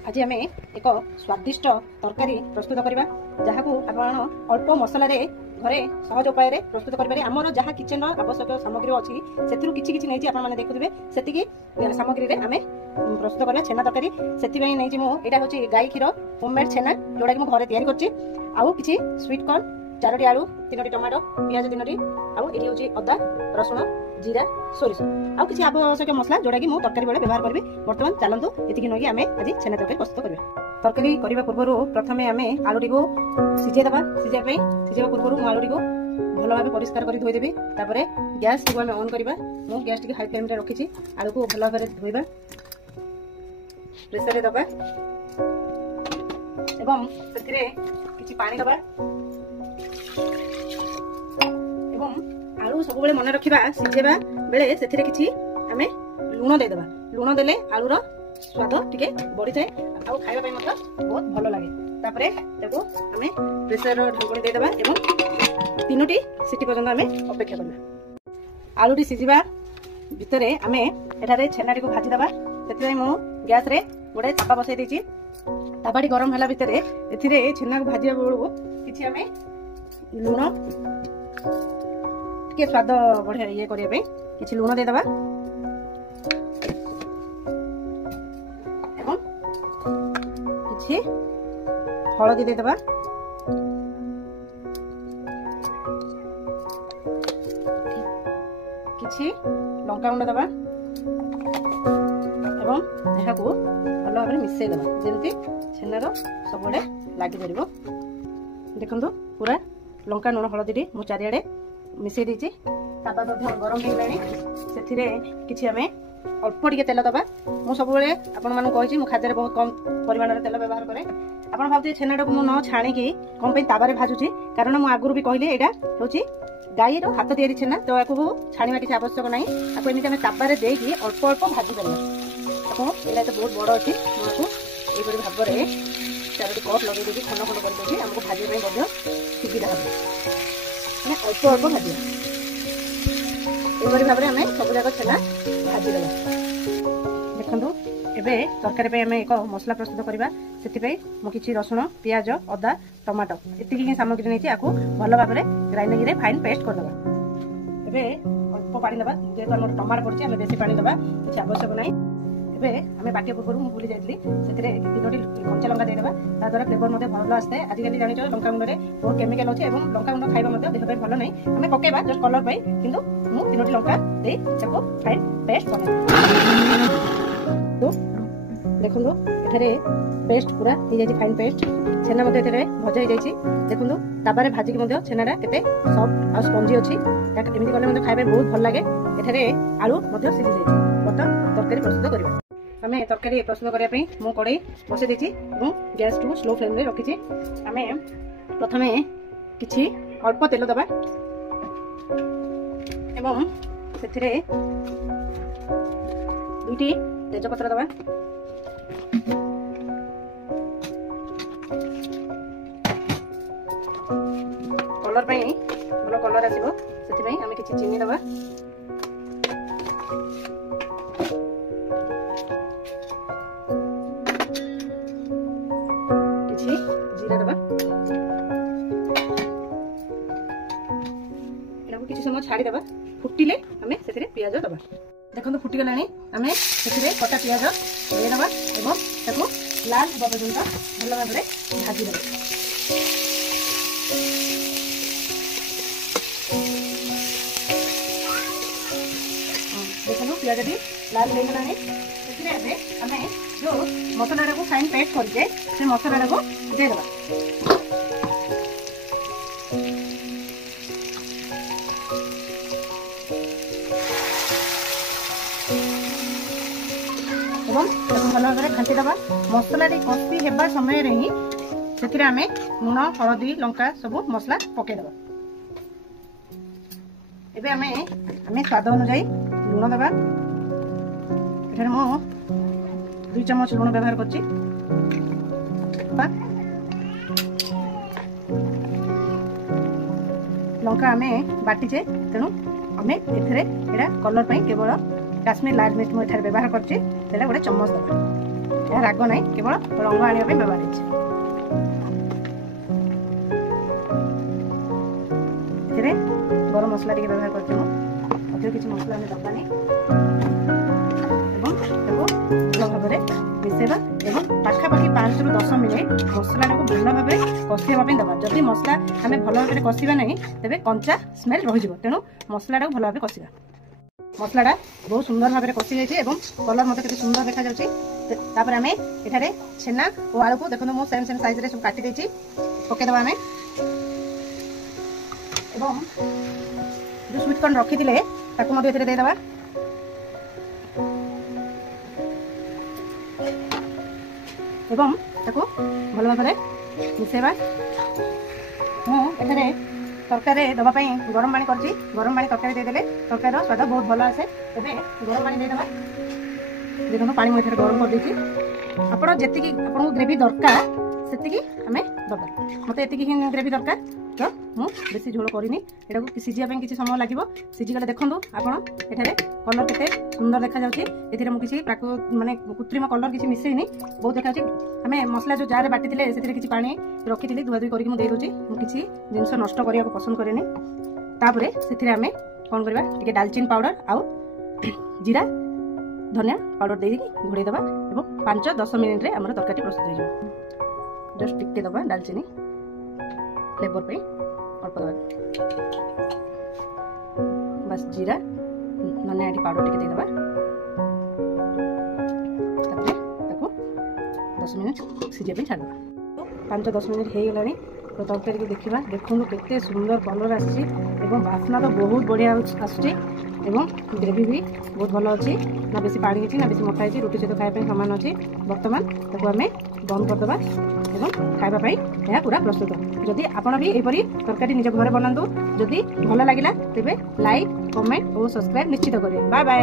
आज आम एक स्वादिष्ट तरकारी प्रस्तुत करवा जहाँ को आप अल्प मसला घरे सहज उपाय प्रस्तुत करें। आमर जहाँ किचन आवश्यक सामग्री अच्छी से किसी नहीं आपने देखुए से सामग्री आम प्रस्तुत करवा छेना तरकारी से नहीं मुझे हूँ गाई क्षीर होममेड छेना जोड़ा कि घरे तैयारी करछि स्वीट कॉर्न 4टी आलू 3टी टमाटो पियाज 3टी आउे हूँ अदा रसुण जीरा सोरिष आउ किसी आवश्यक मसला जोड़ा कि मुझे तरकारी बेले व्यवहार करी। बर्तमान चलतु ये नहीं आम आज छेना तरकारी प्रस्तुत करवा। तरकारी करने पूर्व प्रथम आम आलूटी को सीझेदबा सीझा पूर्व मुझे आलूटी को भल भाव परिष्कार कर धोईदेवी। गैस टी आम ऑन करवा मुझे गैस टी हाई फ्लेम रखी आलू को भल भाव धोइबा प्रेसर दबा एवं से किछि पानी दबा एवं आलू सब मन रखा सीझेबा बेले से किछि आमे लुण देदेबा। लुण देले आलूर स्वाद टिके बढ़ी जाए आ खाइबा पई मतलब बहुत भल लगे। तापरे ताको आमे प्रेसर ढंकणी देदेबा एवं 3टी सीटी पर्यंत आमे अपेक्षा करबा। आलूटी सीझिबा भितरे आमे एठारे छेनाटी को भाजी देबा। सेति मु गैस रे गोटे तापा बसाई देछि। तापाटी गरम होला भितरे एथिरे छेना को भाजिया बेलू किछि आमे लुण टिके स्वाद बढ़िया ये करिया पे किछि लुण दे देबा एवं किछि हळदी दे देबा किछि लंका गुंड देबा एवं एहा को भल भाव मिसई देबा जेमति छेनार सबले लागि परिबो। देखंतु पूरा लंका लुण हळदी मु चारिआडे मिसई देछि। तापा गरम हो किछि आमे अल्प टिके तेल दबा। मु सब बेले आपण मानु कहिछि मु खाद्य बहुत कम परिमाण रे तेल व्यवहार करे। आपण भाबते छेनाटा को मु न छाणी की कम पे ताबारे भाजुछि कारण मु आगुरु भी कहले एटा होछि गाईर हाथ तैयारी छेना तो याकू छाणीबा किछि आवश्यक नाही। आपको एमिति आमे ताबारे देकी अल्प अल्प भाजी करबा। आपको एटा तो बहुत बड़ अछि मुको एई परि भाव रे 4टी कट लगे देछि खंड खंड कर देछि हमको भाजी पई बड्ड सुविधा होबो माने अल्प अल्प भाजी एई भाव रे हमें सब जाक छेना भाजी देबा। देखंतु एबे तरकारी पे हमें एक मसला प्रस्तुत करबा। सेति पे मु किछि रसुण प्याज अदा टमाटो एतिकी सामग्री नहीं आकु भल भाव रे ग्राइंडिंग रे फाइन पेस्ट कर देबा। एबे अल्प पानी देबा जेतो हमर टमाटर पड़छि हमें बेसी पानी देबा किछि आवश्यक नाही। एबे हमें बाटी पूर्व मु भूली जाइतली सेतिरे 3टी कंचा लंका दे देबा ता द्वारा फ्लेवर मध्ये भल आस्ते। आजि काली जानिचो लंका गुंड रे बहुत केमिकल अछि एवं लंका गुंड खाइबा मध्ये देह पे भल नाही। हमें पकेबा जस्ट कलर पई किंतु मु 3टी लंका दे ताको फाइन पेस्ट कर तो देखंतु एठारे पेस्ट पूरा हो जाई फाइन पेस्ट छेना मध्ये एठारे भजा हो जाई। देखंतु ताबारे भाजी के मध्ये छेनाटा केते सॉफ्ट आ स्पंजी अछि एमिति करले मध्ये खाइबा बहुत भल लागे। एठारे आलू मध्ये सिझि जाई। बर्तमान तरकारी प्रस्तुत करबा। आमे तरकारी प्रस्तुत करिया पई मु कड़ाई बसे देछि एवं गैस टू स्लो फ्लेम रे रखिछि। आमे प्रथमे किछि अल्प तेल दबा एवं सेथिरे 2टी तेजपत्र दबा कलर पई भलो कलर आसीबो सेति पई आमे किछि चीनी दबा जीरा दबा किसी समय छाड़ी दबा फुटिले आमे सेथिरे पियाज दबा। देखंतु फुटी गलानी आमे सेथिरे कटा पियाज दे दबा एवं ताको लाल होबा पर्यंत भल भाव रे भाजी दबा। देखंतु पियाज दी लाल हो गलानी सेथिरे एबे आमे जो मसाला को फाइन पेस्ट करके से मसाला को दे दबा। भल भाव घाटी दबा। मसला कषि हेबा समय रे ही सेथिरे आमे लुण हळदी लंका सब मसला पके दबा। एबे आमे स्वाद अनुसार लुण दबा। एठारे मु 2 चम्मच लुण व्यवहार करछि। लंका आमे बाटीचे तेणु आमे एथिरे एडा कलर पई केवल काश्मीर लाल मिर्च मु एठारे व्यवहार करछि। सेटा गोटे चम्मच दबा। ଏହା ରାଗ ନାହିଁ, କେବଳ ରଙ୍ଗ ଆଣିବା ପାଇଁ ବ୍ୟବହାର ହେଇଛି। ଏଥିରେ ଗରମ ମସଲା ଟିକେ ବ୍ୟବହାର କରିଛି ମୁଁ। ଅଧିକ କିଛି ମସଲା ଆମେ ଦବାନି ଏବଂ ତାକୁ ଭଲ ଭାବରେ ମିଶାଇବା ଏବଂ ପାଖାପାଖି 5 ରୁ 10 ମିନିଟ୍ ମସଲାଟାକୁ ଭଲ ଭାବରେ କଷିବା ପାଇଁ ଦେବା। ଯଦି ମସଲା ଆମେ ଭଲ ଭାବରେ କଷିବା ନାହିଁ ତେବେ କଞ୍ଚା ସ୍ମେଲ୍ ରହିଯିବ। ତେଣୁ ମସଲାଟାକୁ ଭଲ ଭାବରେ କଷିବା। ମସଲାଟା ବହୁତ ସୁନ୍ଦର ଭାବରେ କଷି ଯାଇଛି ଏବଂ କଲର୍ ମଧ୍ୟ କେତେ ସୁନ୍ଦର ଦେଖାଯାଉଛି। ତାପରେ ଆମେ ଏଠାରେ ଛେନା ଓ ଆଳୁକୁ ଦେଖନ୍ତୁ ମୁଁ ସେମ୍ ସାଇଜ୍ରେ ସବୁ କାଟି ଦେଇଛି, ପକାଇଦେବା ଆମେ। ଏବଂ ଯେଉଁ ସୁଇଟ୍ କର୍ଣ୍ଣ ରଖିଥିଲେ ତାକୁ ମଧ୍ୟ ଏଥିରେ ଦେଇଦେବା। ଏବଂ ତାକୁ ଭଲ ଭାବରେ ମିଶାଇବା। ମୁଁ ଏଠାରେ ତରକାରୀ ଦେବା ପାଇଁ ଗରମ ପାଣି କରିଛି। ଗରମ ପାଣି ତରକାରୀ ଦେଇଦେଲେ ତରକାରୀର ସ୍ୱାଦ ବହୁତ ଭଲ ଆସେ। ଏବେ ଗରମ ପାଣି ଦେଇଦେବା। ଦେଖନ୍ତୁ ପାଣି ମୁଁ ଏଠାରେ ଗରମ କରିଦେଇଛି। ଆପଣ ଯେତିକି ଆପଣଙ୍କୁ ଗ୍ରେଭି ଦରକାର ସେତିକି ଆମେ ଦେବା। ମୋତେ ଏତିକି ହିଁ ଗ୍ରେଭି ଦରକାର, ତ ମୁଁ ବେଶୀ ଝୋଳ କରିନି। ଏଟାକୁ ସିଝିବା ପାଇଁ କିଛି ସମୟ ଲାଗିବ। ସିଝିଗଲେ ଦେଖନ୍ତୁ ଆପଣ ଏଠାରେ କଲର୍ କେତେ ସୁନ୍ଦର ଦେଖାଯାଉଛି। ଏଥିରେ ମୁଁ କିଛି ମାନେ କୃତ୍ରିମ କଲର୍ କିଛି ମିଶେଇନି, ବହୁତ ଦେଖାଯାଉଛି। ଆମେ ମସଲା ଯେଉଁ ଜାରରେ ବାଟିଥିଲେ ସେଥିରେ କିଛି ପାଣି ରଖିଥିଲି, ଧୁଆଧୁଇ କରିକି ମୁଁ ଦେଇଦେଉଛି। ମୁଁ କିଛି ଜିନିଷ ନଷ୍ଟ କରିବାକୁ ପସନ୍ଦ କରେନି। ତାପରେ ସେଥିରେ ଆମେ କ'ଣ କରିବା, ଟିକେ ଡାଲଚିନି ପାଉଡ଼ର ଆଉ ଜିରା ଧନିଆ ପାଉଡ଼ର ଦେଇକି ଘୋଡ଼େଇ ଦେବା ଏବଂ 5-10 ମିନିଟ୍ରେ ଆମର ତରକାରୀ ପ୍ରସ୍ତୁତ ହେଇଯିବ। ଜଷ୍ଟ ଟିକେ ଦେବା ଡାଲଚିନି ଫ୍ଲେଭର ପାଇଁ, ଅଳ୍ପ ଦେବା। ବାସ୍ ଜିରା ଧନିଆ ଏଠି ପାଉଡ଼ର ଟିକେ ଦେଇଦେବା। ତାପରେ ତାକୁ 10 ମିନିଟ୍ ସିଝିବା ପାଇଁ ଛାଡ଼ିଦେବା। 5-10 ମିନିଟ୍ ହେଇଗଲାଣି। ତ ତରକାରୀକୁ ଦେଖିବା। ଦେଖନ୍ତୁ କେତେ ସୁନ୍ଦର କଲର୍ ଆସିଛି ଏବଂ ବାସ୍ନା ତ ବହୁତ ବଢ଼ିଆ ଆସୁଛି ଏବଂ ଗ୍ରେଭି ବି ବହୁତ ଭଲ ଅଛି। ନା ବେଶୀ ପାଣି ହେଇଛି ନା ବେଶୀ ମୋଟା ହେଇଛି। ରୁଟି ସହିତ ଖାଇବା ପାଇଁ ସମାନ ଅଛି। ବର୍ତ୍ତମାନ ତାକୁ ଆମେ ବନ୍ଦ କରିଦେବା ଏବଂ ଖାଇବା ପାଇଁ ଏହା ପୁରା ପ୍ରସ୍ତୁତ। ଯଦି ଆପଣ ବି ଏହିପରି ତରକାରୀ ନିଜ ଘରେ ବନାନ୍ତୁ। ଯଦି ଭଲ ଲାଗିଲା ତେବେ ଲାଇକ୍, କମେଣ୍ଟ ଓ ସବସ୍କ୍ରାଇବ୍ ନିଶ୍ଚିତ କରିବେ। Bye bye.